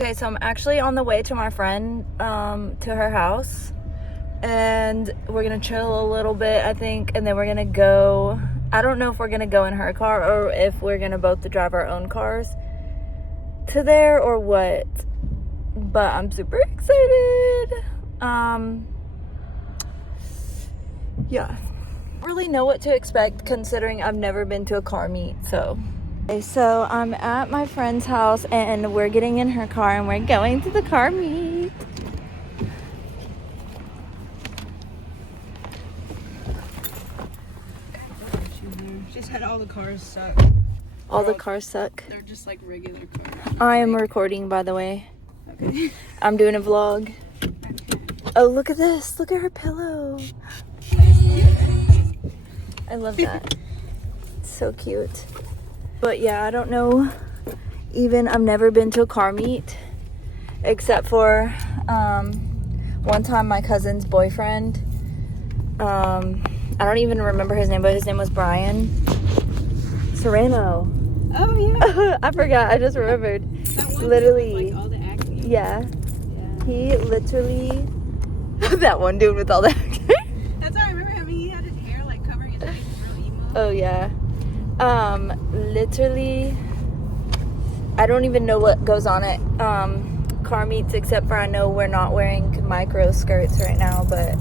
Okay, so I'm actually on the way to my friend, to her house, and we're gonna chill a little bit, I think, and then we're gonna go, I don't know if we're gonna go in her car or if we're gonna both drive our own cars to there or what, but I'm super excited. Yeah. I don't really know what to expect considering I've never been to a car meet, so. Okay, so I'm at my friend's house and we're getting in her car and we're going to the car meet. She said all the cars suck. All the cars suck. They're just like regular cars. I am recording, by the way. Okay. I'm doing a vlog. Oh, look at this. Look at her pillow. I love that. It's so cute. But yeah, I don't know. I've never been to a car meet. Except for one time my cousin's boyfriend. I don't even remember his name, but his name was Brian Serrano. Oh yeah. I forgot. I just remembered. That one Literally. dude with, like, all the acne. Yeah. Yeah. He literally. That one dude with all that. That's how I remember him. He had his hair like covering his face. Real emo. Oh yeah. Literally. I don't even know what goes on at car meets except for I know we're not wearing micro skirts right now, but.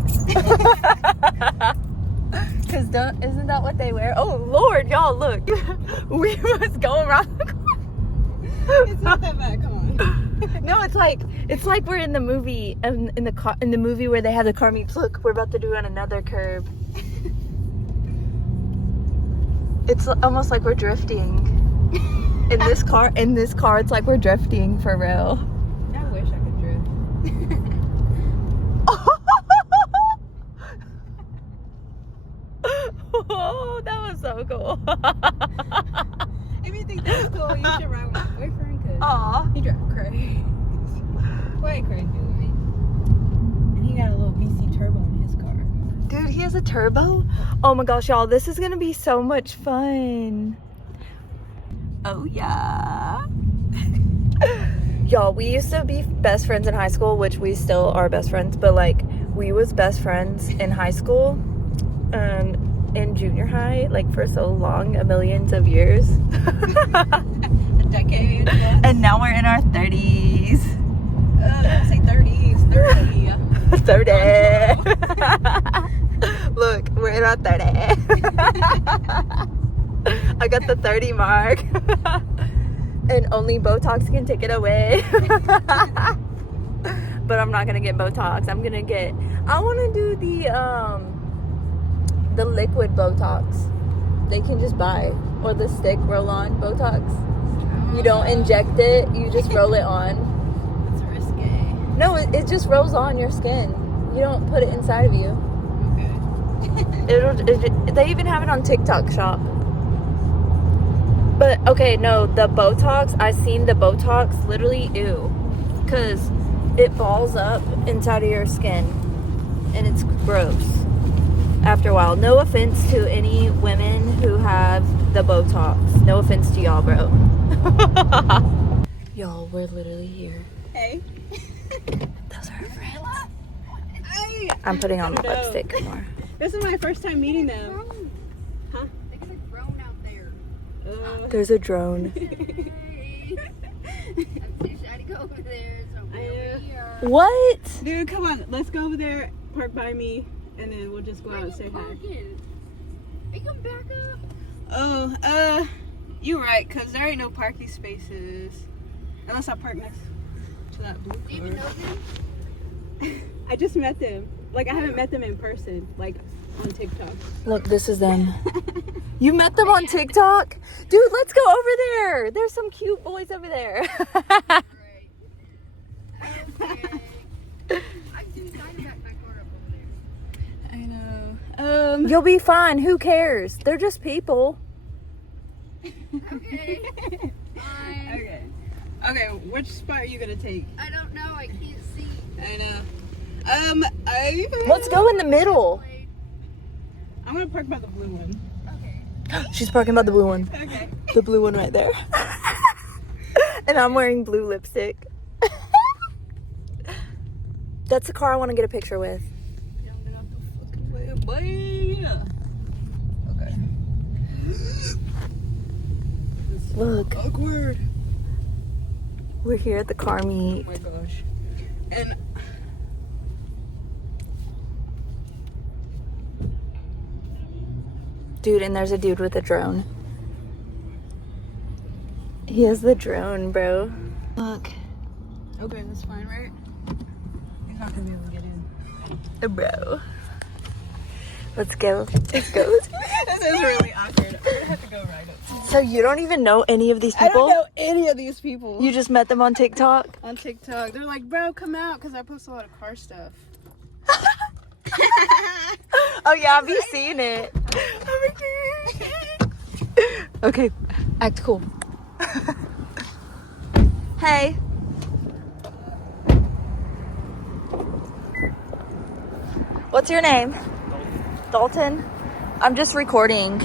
Cause isn't that what they wear? Oh Lord, y'all look. We must go around the corner. It's not that bad. Come on. No, it's like we're in the movie in the movie where they have the car meets. Look, we're about to do on another curb. It's almost like we're drifting. In this car, it's like we're drifting for real. I wish I could drift. Oh, that was so cool. If you think that's cool, you should ride with my boyfriend. Cause Aw. he drive crazy. Way crazy with me. And he got a little VC turbo in his car. Dude, he has a turbo? Oh my gosh, y'all, this is gonna be so much fun. Oh yeah. Y'all, we used to be best friends in high school, which we still are best friends, but like we was best friends in high school, in junior high, like for so long, millions of years. A decade. Plus. And now we're in our 30s. Don't say 30s. 30. 30. Look, we're in our 30. I got the 30 mark. And only Botox can take it away. But I'm not gonna get Botox. I wanna do the liquid Botox. They can just buy. Or the stick roll-on Botox. You don't inject it, you just roll it on. It's risque. No, it just rolls on your skin. You don't put it inside of you. Okay. They even have it on TikTok shop. But okay, no, the Botox, I seen the Botox, literally ew, because it balls up inside of your skin and it's gross after a while. No offense to any women who have the Botox. No offense to y'all, bro. Y'all, we're literally here. Hey. Those are our friends. I'm putting on my lipstick more. This is my first time meeting them. Huh? There's a drone out there. There's a drone. I'm too shy to go over there, so here we are. What? Dude, come on. Let's go over there, park by me, and then we'll just go out and say hi. Parking. Are you coming back up? Oh, you're right, because there ain't no parking spaces. Unless I park next to that blue Do you even know car. them? I just met them. Like, I haven't met them in person, like, on TikTok. Look, this is them. You met them on TikTok? Dude, let's go over there. There's some cute boys over there. Great. Okay. I'm too excited about my car up over there. I know. You'll be fine. Who cares? They're just people. Okay. Fine. Okay. Okay, which spot are you gonna take? I don't know. I can't see. I know. Let's go in the middle. Wait. I'm gonna park by the blue one. Okay. She's parking by the blue one. Okay. The blue one right there. And I'm wearing blue lipstick. That's the car I want to get a picture with. Yeah, I'm gonna have to fucking play it, boy. Okay. Look, Awkward. we're here at the car meet. Oh my gosh. And Dude, and there's a dude with a drone. He has the drone, bro. Look. okay, that's fine, right? He's not gonna be able to get in. Bro. Let's go. Let's go. This is really awkward. I'm gonna have to go right up. So you don't even know any of these people? I don't know any of these people. You just met them on TikTok? On TikTok, they're like, bro, come out, because I post a lot of car stuff. Oh yeah, I've been seeing it. Okay, act cool. Hey. What's your name? Dalton. I'm just recording.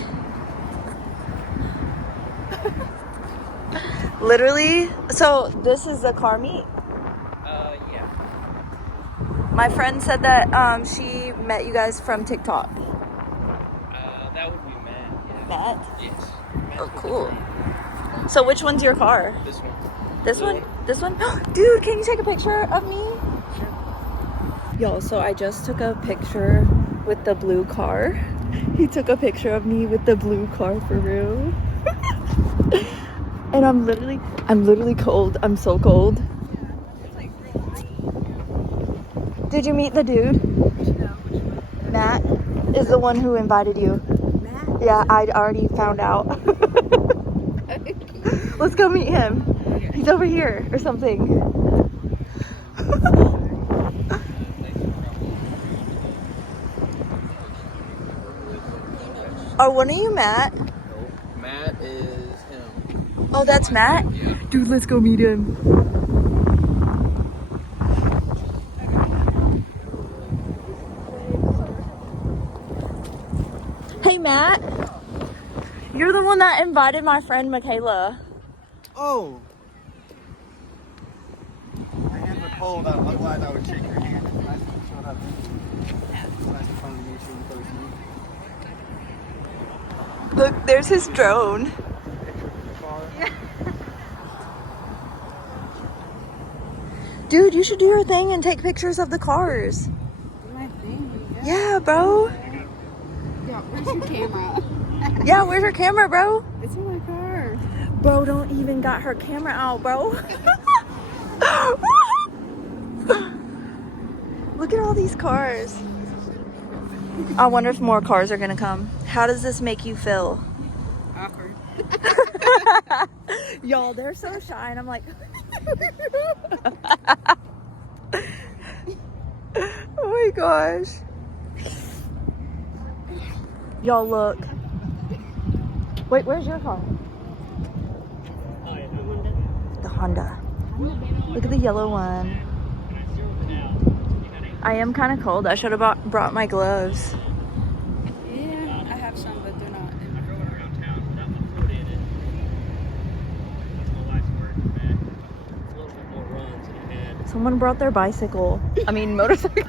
Literally, so this is the car meet. Yeah. My friend said that she met you guys from TikTok. That would be Matt. Yeah. Matt? Yes. Oh, cool. So which one's your car? This one. This one? This one? Dude, can you take a picture of me? Y'all, so I just took a picture with the blue car. He took a picture of me with the blue car for real. And I'm literally cold. I'm so cold. Did you meet the dude? Matt is the one who invited you. Matt? Yeah, I already found out. Let's go meet him. He's over here or something. Oh, when are you Matt? Matt is him. Oh, that's Matt? Yeah. Dude, let's go meet him. Hey, Matt. You're the one that invited my friend Michaela. Oh! My hands are cold. Otherwise, I would shake your hand. It's nice that you showed up. It's nice to finally meet you in person. Look, there's his drone. Dude, you should do your thing and take pictures of the cars. My thing. Yeah, bro. Yeah, where's your camera? Yeah, where's her camera, bro? It's in my car. Bro, don't even got her camera out, bro. Look at all these cars. I wonder if more cars are gonna come. How does this make you feel? Awkward. Y'all, they're so shy, and I'm like, oh my gosh. Y'all, look. Wait, where's your car? The Honda. Look at the yellow one. I am kind of cold. I should have brought my gloves. Yeah, I have some, but they're not. Someone brought their bicycle. I mean, motorcycle.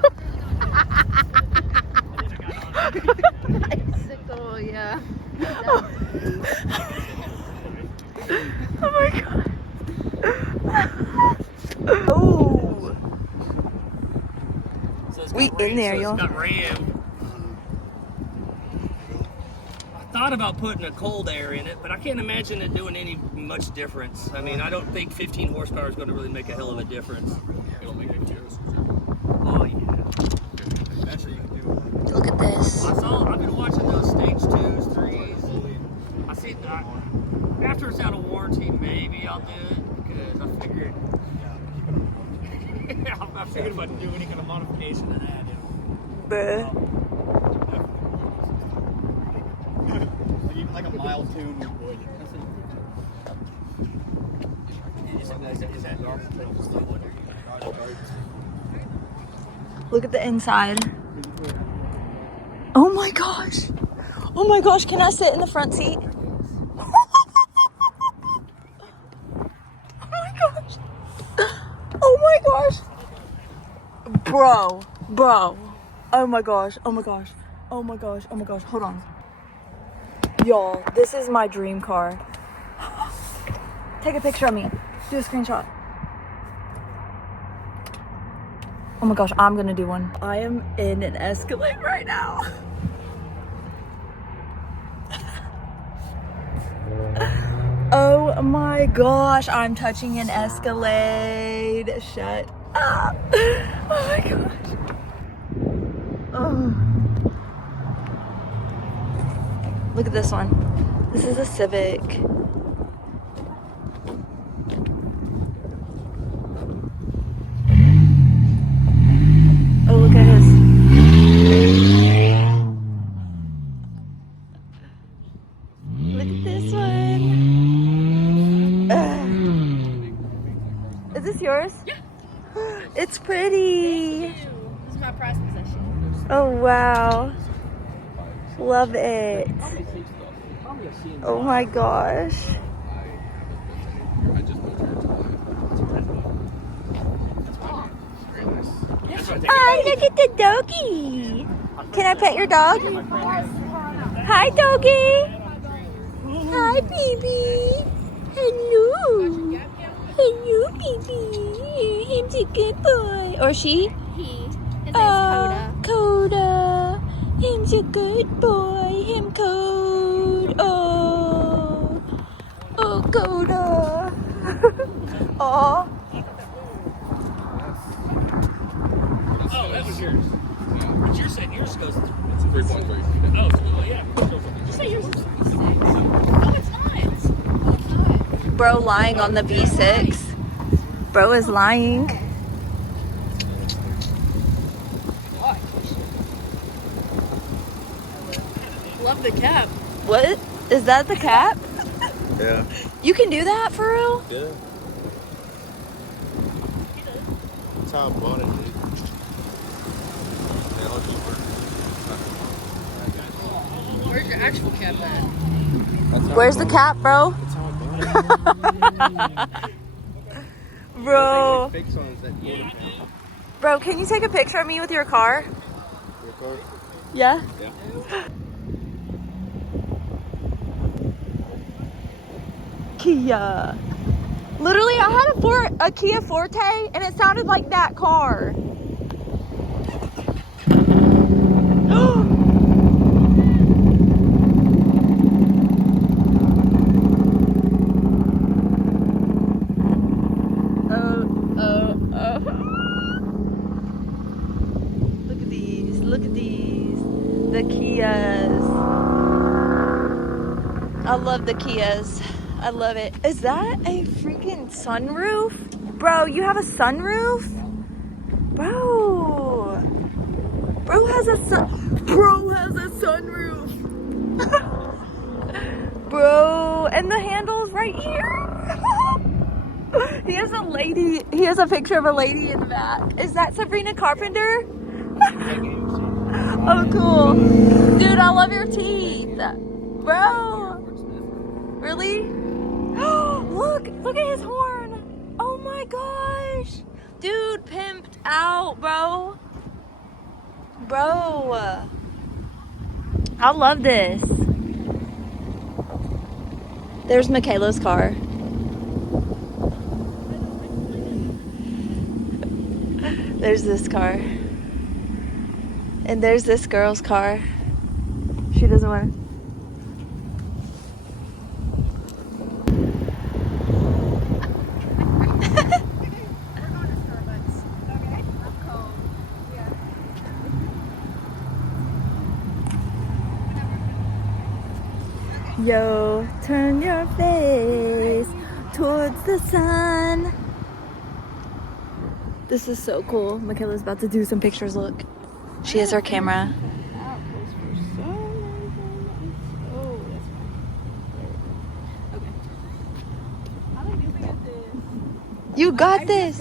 Bicycle, yeah. Oh my god. Oh. We in there, y'all. Got rammed. I thought about putting a cold air in it, but I can't imagine it doing any much difference. I mean, I don't think 15 horsepower is going to really make a hell of a difference. It'll make a difference. Oh yeah. Look at this. I've been watching those stage 2s, 3s. I see after it's out of warranty, maybe I'll do it because I figured. I figured if I do any kind of modification to that. Bruh. Like a mild tune would. Look at the inside. Oh my gosh. Oh my gosh, can I sit in the front seat? Oh my gosh. Oh my gosh. Bro. Oh my gosh. Hold on. Y'all, this is my dream car. Take a picture of me. Do a screenshot. Oh my gosh, I'm gonna do one. I am in an Escalade right now. Oh my gosh, I'm touching an Escalade. Shut up. Oh my gosh. Oh. Look at this one. This is a Civic. Oh, look at his. Look at this one. Is this yours? Yeah. It's pretty. This is my prized possession. Oh, wow. Love it. Oh my gosh. Oh, look at the doggy. Can I pet your dog? Hi, doggy. Hi, baby. Hello. Hello, baby. He's a good boy. Or she? He. His name's Coda. Coda. He's a good boy. Him Code. Oh. Oh, Coda. Oh. Oh, that was yours. But you're saying yours goes. It's 3.3. Oh, well, yeah. Did you say yours? Oh, it's not. Bro lying on the V6. Bro is lying. Love the cap. What? Is that the cap? Yeah. You can do that for real? Yeah. That's how I bought it, dude. Yeah, I'll just work. Where's your actual cap at? That's how Where's I the bought cap, bro? it. That's how I bought it. Bro. Fake songs that you can. Bro, can you take a picture of me with your car? Your car? Yeah? Yeah. Kia. Literally, I had a Kia Forte, and it sounded like that car. Look at these. The Kias. I love the Kias. I love it. Is that a freaking sunroof? Bro, you have a sunroof? Bro. Bro has a sunroof. Bro, and the handle's right here. He has a picture of a lady in the back. Is that Sabrina Carpenter? Oh, cool. Dude, I love your teeth. Bro. Really? Look at his horn. Oh my gosh. Dude, pimped out, bro. Bro. I love this. There's Michaela's car. There's this car. And there's this girl's car. She doesn't want to. Yo, turn your face towards the sun. This is so cool. Michaela's about to do some pictures. Look, she has her camera. You got this.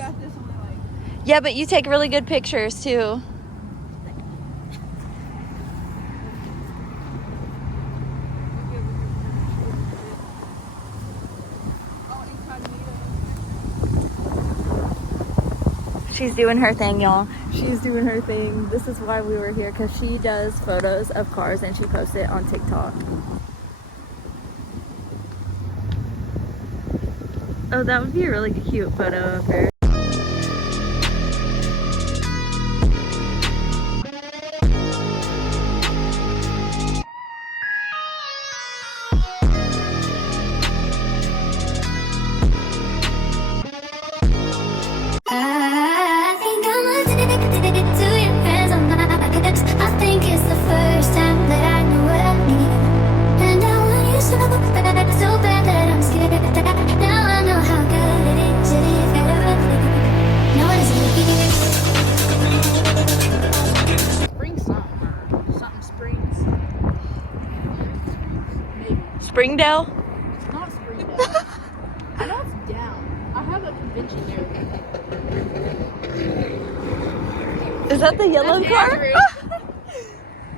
Yeah, but you take really good pictures too. She's doing her thing, y'all. She's doing her thing. This is why we were here, because she does photos of cars and she posts it on TikTok. Oh, that would be a really cute photo of her. I think I'm addicted to your hands on my hips. I think it's the first time that I know what I need. And I want you so bad that I'm scared. Now I know how good it is if I ever leave. No one is Spring something springs. Maybe. Springdale? Not Springdale. I know it's down. I have a convention there. Is that the yellow That's car? Andrew.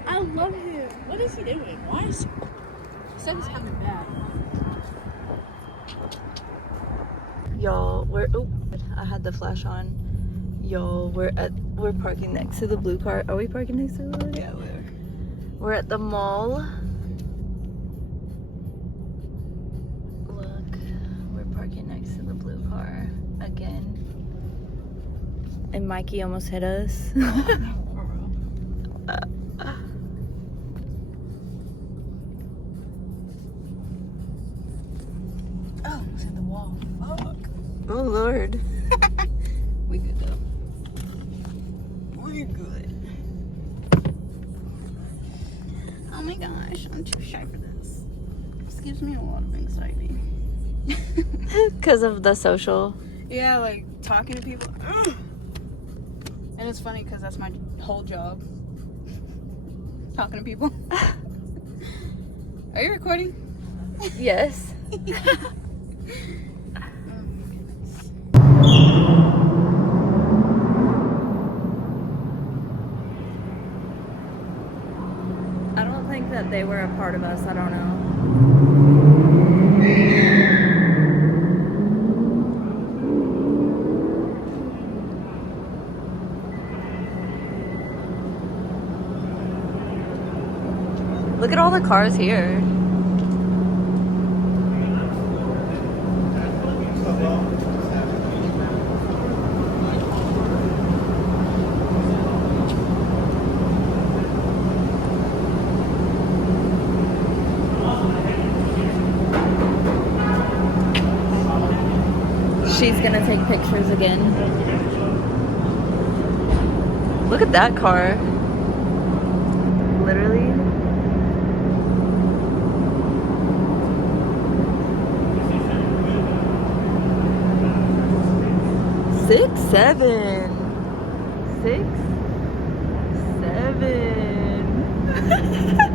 I love him. What is he doing? Why is he said he's coming back? Y'all, we're I had the flash on. Y'all, we're parking next to the blue car. Are we parking next to the blue car? Yeah, We're at the mall. Look, we're parking next to the blue car again. And Mikey almost hit us. Oh, it's in the wall. Fuck. Oh Lord. We good though. We're good. Oh my gosh, I'm too shy for this. This gives me a lot of anxiety. Because of the social. Yeah, like talking to people. Ugh. And it's funny because that's my whole job. Talking to people. Are you recording? Yes. I don't think that they were a part of us. I don't know. Look at all the cars here. She's gonna take pictures again. Look at that car. Literally. Six, seven. 6, 7.